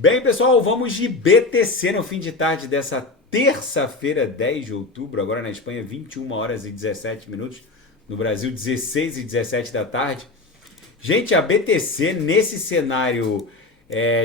Bem, pessoal, vamos de BTC no fim de tarde dessa terça-feira, 10 de outubro. Agora na Espanha, 21 horas e 17 minutos. No Brasil, 16 e 17 da tarde. Gente, a BTC, nesse cenário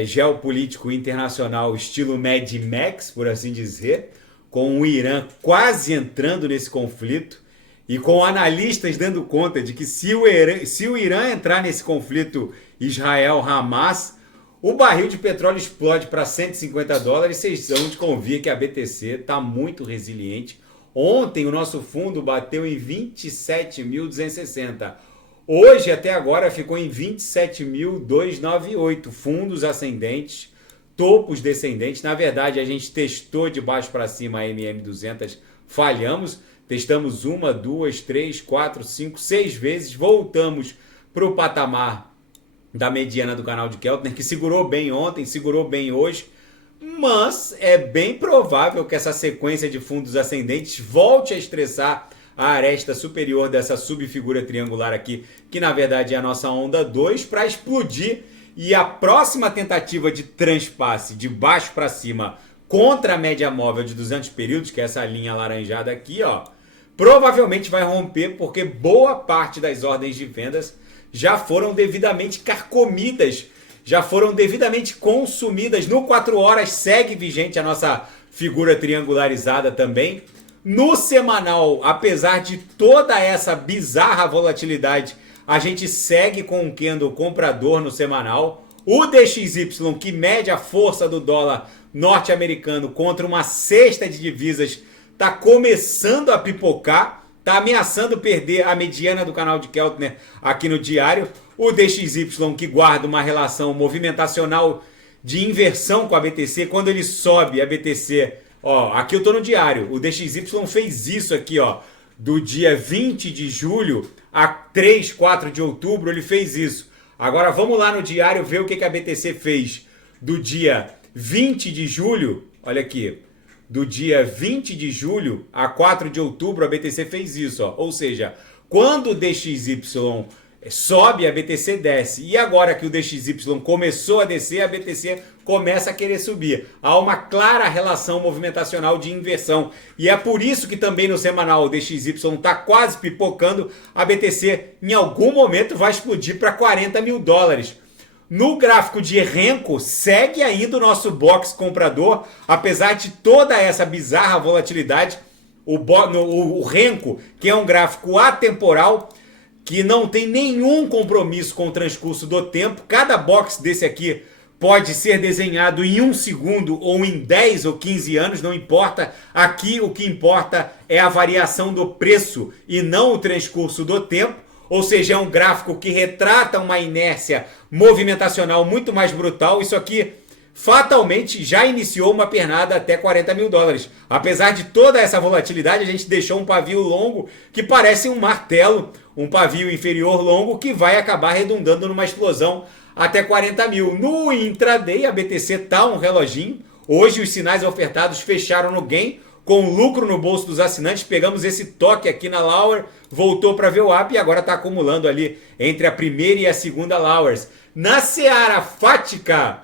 geopolítico internacional, estilo Mad Max, por assim dizer, com o Irã quase entrando nesse conflito e com analistas dando conta de que se o Irã entrar nesse conflito Israel-Hamas, o barril de petróleo explode para $150. Vocês vão de convir que a BTC está muito resiliente. Ontem o nosso fundo bateu em 27.260. Hoje até agora ficou em 27.298. Fundos ascendentes, topos descendentes. Na verdade a gente testou de baixo para cima a MM200, falhamos. Testamos 1, 2, 3, 4, 5, 6 vezes. Voltamos para o patamar da mediana do canal de Keltner, que segurou bem ontem, segurou bem hoje, mas é bem provável que essa sequência de fundos ascendentes volte a estressar a aresta superior dessa subfigura triangular aqui, que na verdade é a nossa onda 2, para explodir, e a próxima tentativa de transpasse de baixo para cima contra a média móvel de 200 períodos, que é essa linha alaranjada aqui, ó, provavelmente vai romper, porque boa parte das ordens de vendas já foram devidamente carcomidas, já foram devidamente consumidas. No 4 horas segue vigente a nossa figura triangularizada também. No semanal, apesar de toda essa bizarra volatilidade, a gente segue com um candle comprador no semanal. O DXY, que mede a força do dólar norte-americano contra uma cesta de divisas, está começando a pipocar. Está ameaçando perder a mediana do canal de Keltner aqui no diário. O DXY, que guarda uma relação movimentacional de inversão com a BTC. Quando ele sobe a BTC, ó, aqui eu estou no diário. O DXY fez isso aqui, ó, do dia 20 de julho a 3, 4 de outubro, ele fez isso. Agora vamos lá no diário ver o que a BTC fez do dia 20 de julho, olha aqui. Do dia 20 de julho a 4 de outubro, a BTC fez isso. Ó. Ou seja, quando o DXY sobe, a BTC desce. E agora que o DXY começou a descer, a BTC começa a querer subir. Há uma clara relação movimentacional de inversão. E é por isso que também no semanal o DXY está quase pipocando. A BTC em algum momento vai explodir para $40 mil. No gráfico de Renko, segue ainda o nosso box comprador, apesar de toda essa bizarra volatilidade. O Renko, que é um gráfico atemporal, que não tem nenhum compromisso com o transcurso do tempo. Cada box desse aqui pode ser desenhado em 1 segundo ou em 10 ou 15 anos, não importa. Aqui o que importa é a variação do preço e não o transcurso do tempo. Ou seja, é um gráfico que retrata uma inércia movimentacional muito mais brutal. Isso aqui fatalmente já iniciou uma pernada até $40 mil. Apesar de toda essa volatilidade, a gente deixou um pavio longo que parece um martelo, um pavio inferior longo que vai acabar redundando numa explosão até 40 mil. No intraday, a BTC tá um reloginho. Hoje os sinais ofertados fecharam no gain, com lucro no bolso dos assinantes. Pegamos esse toque aqui na Lauer, voltou para VWAP e agora está acumulando ali entre a primeira e a segunda Lauers. Na seara fática,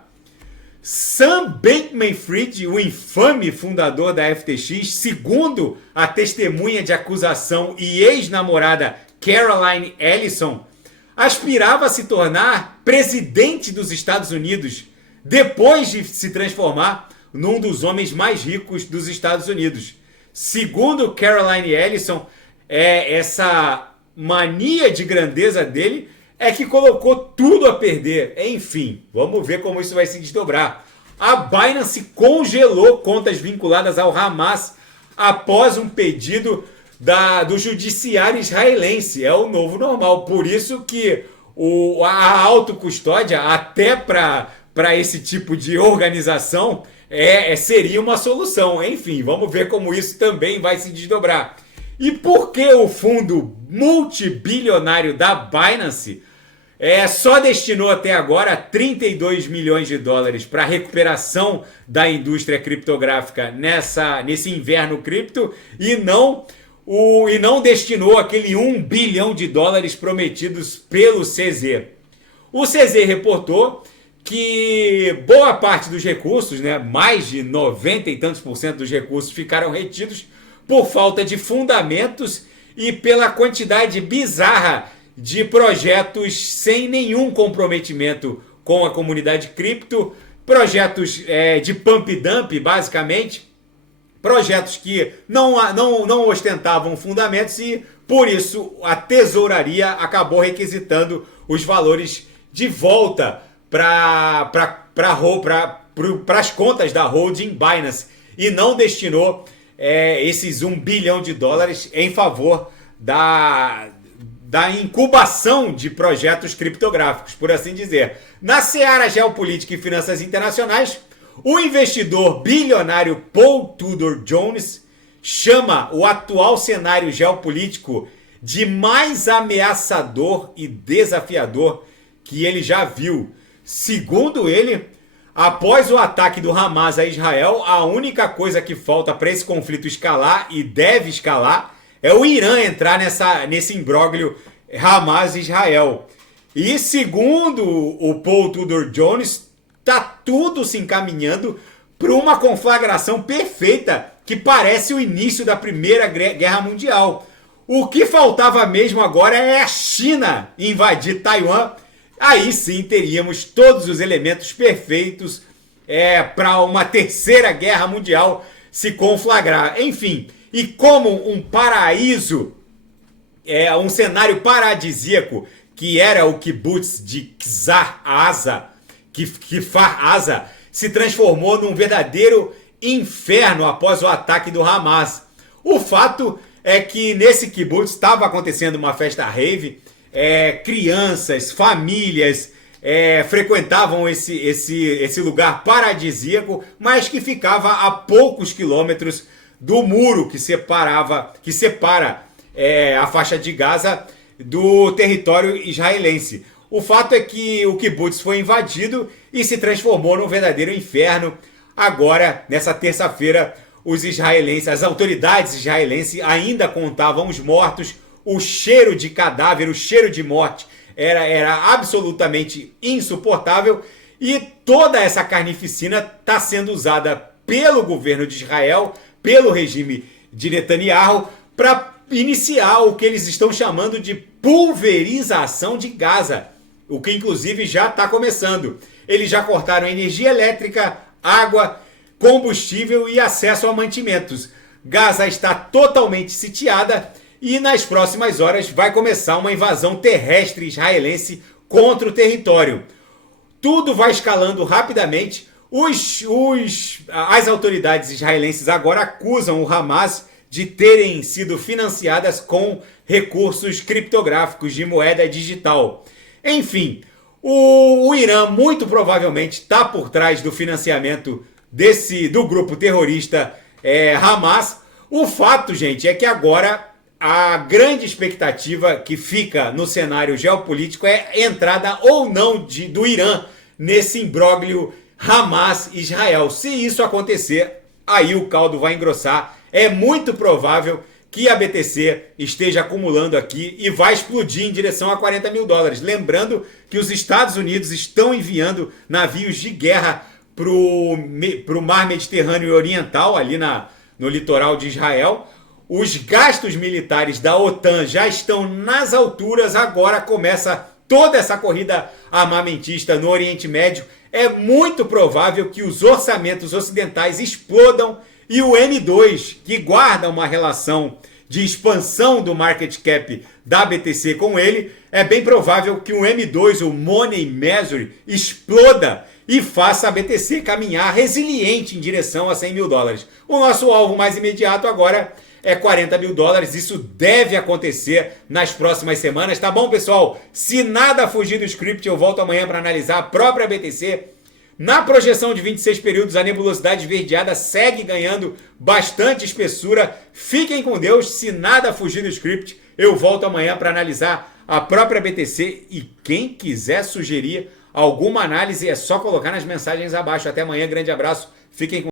Sam Bankman-Fried, o infame fundador da FTX, segundo a testemunha de acusação e ex-namorada Caroline Ellison, aspirava a se tornar presidente dos Estados Unidos depois de se transformar num dos homens mais ricos dos Estados Unidos. Segundo Caroline Ellison, essa mania de grandeza dele é que colocou tudo a perder. Enfim, vamos ver como isso vai se desdobrar. A Binance congelou contas vinculadas ao Hamas após um pedido do judiciário israelense. É o novo normal. Por isso que a autocustódia, até para esse tipo de organização, seria uma solução. Enfim, vamos ver como isso também vai se desdobrar. E por que o fundo multibilionário da Binance só destinou até agora $32 milhões para a recuperação da indústria criptográfica nesse inverno cripto e não destinou aquele $1 bilhão prometidos pelo CZ? O CZ reportou que boa parte dos recursos, né, mais de 90 e tantos por cento dos recursos ficaram retidos por falta de fundamentos e pela quantidade bizarra de projetos sem nenhum comprometimento com a comunidade cripto, projetos de pump dump, basicamente, projetos que não ostentavam fundamentos e, por isso, a tesouraria acabou requisitando os valores de volta para as contas da holding Binance e não destinou esses $1 bilhão em favor da incubação de projetos criptográficos, por assim dizer. Na seara geopolítica e finanças internacionais, o investidor bilionário Paul Tudor Jones chama o atual cenário geopolítico de mais ameaçador e desafiador que ele já viu. Segundo ele, após o ataque do Hamas a Israel, a única coisa que falta para esse conflito escalar, e deve escalar, é o Irã entrar nesse imbróglio Hamas-Israel. E segundo o Paul Tudor Jones, está tudo se encaminhando para uma conflagração perfeita que parece o início da Primeira Guerra Mundial. O que faltava mesmo agora é a China invadir Taiwan. Aí sim teríamos todos os elementos perfeitos para uma Terceira Guerra Mundial se conflagrar. Enfim, e como um paraíso, um cenário paradisíaco, que era o kibbutz de Kfar Aza, se transformou num verdadeiro inferno após o ataque do Hamas. O fato é que nesse kibbutz estava acontecendo uma festa rave, crianças, famílias frequentavam esse lugar paradisíaco, mas que ficava a poucos quilômetros do muro que separa a faixa de Gaza do território israelense. O fato é que o kibbutz foi invadido e se transformou num verdadeiro inferno. Agora, nessa terça-feira, as autoridades israelenses ainda contavam os mortos. O cheiro de cadáver, o cheiro de morte era absolutamente insuportável e toda essa carnificina está sendo usada pelo governo de Israel, pelo regime de Netanyahu, para iniciar o que eles estão chamando de pulverização de Gaza, o que inclusive já está começando. Eles já cortaram energia elétrica, água, combustível e acesso a mantimentos. Gaza está totalmente sitiada e nas próximas horas vai começar uma invasão terrestre israelense contra o território. Tudo vai escalando rapidamente. As autoridades israelenses agora acusam o Hamas de terem sido financiadas com recursos criptográficos de moeda digital. Enfim, o Irã muito provavelmente está por trás do financiamento do grupo terrorista Hamas. O fato, gente, é que agora a grande expectativa que fica no cenário geopolítico é a entrada ou não do Irã nesse imbróglio Hamas-Israel. Se isso acontecer, aí o caldo vai engrossar. É muito provável que a BTC esteja acumulando aqui e vai explodir em direção a $40 mil. Lembrando que os Estados Unidos estão enviando navios de guerra para o mar Mediterrâneo Oriental, ali no litoral de Israel. Os gastos militares da OTAN já estão nas alturas, agora começa toda essa corrida armamentista no Oriente Médio. É muito provável que os orçamentos ocidentais explodam e o M2, que guarda uma relação de expansão do market cap da BTC com ele, é bem provável que o M2, o Money Measure, exploda e faça a BTC caminhar resiliente em direção a $100 mil. O nosso alvo mais imediato agora é $40 mil. Isso deve acontecer nas próximas semanas, tá bom, pessoal? Se nada fugir do script, eu volto amanhã para analisar a própria BTC. Na projeção de 26 períodos, a nebulosidade esverdeada segue ganhando bastante espessura. Fiquem com Deus. Se nada fugir do script, eu volto amanhã para analisar a própria BTC. E quem quiser sugerir alguma análise, é só colocar nas mensagens abaixo. Até amanhã, grande abraço. Fiquem com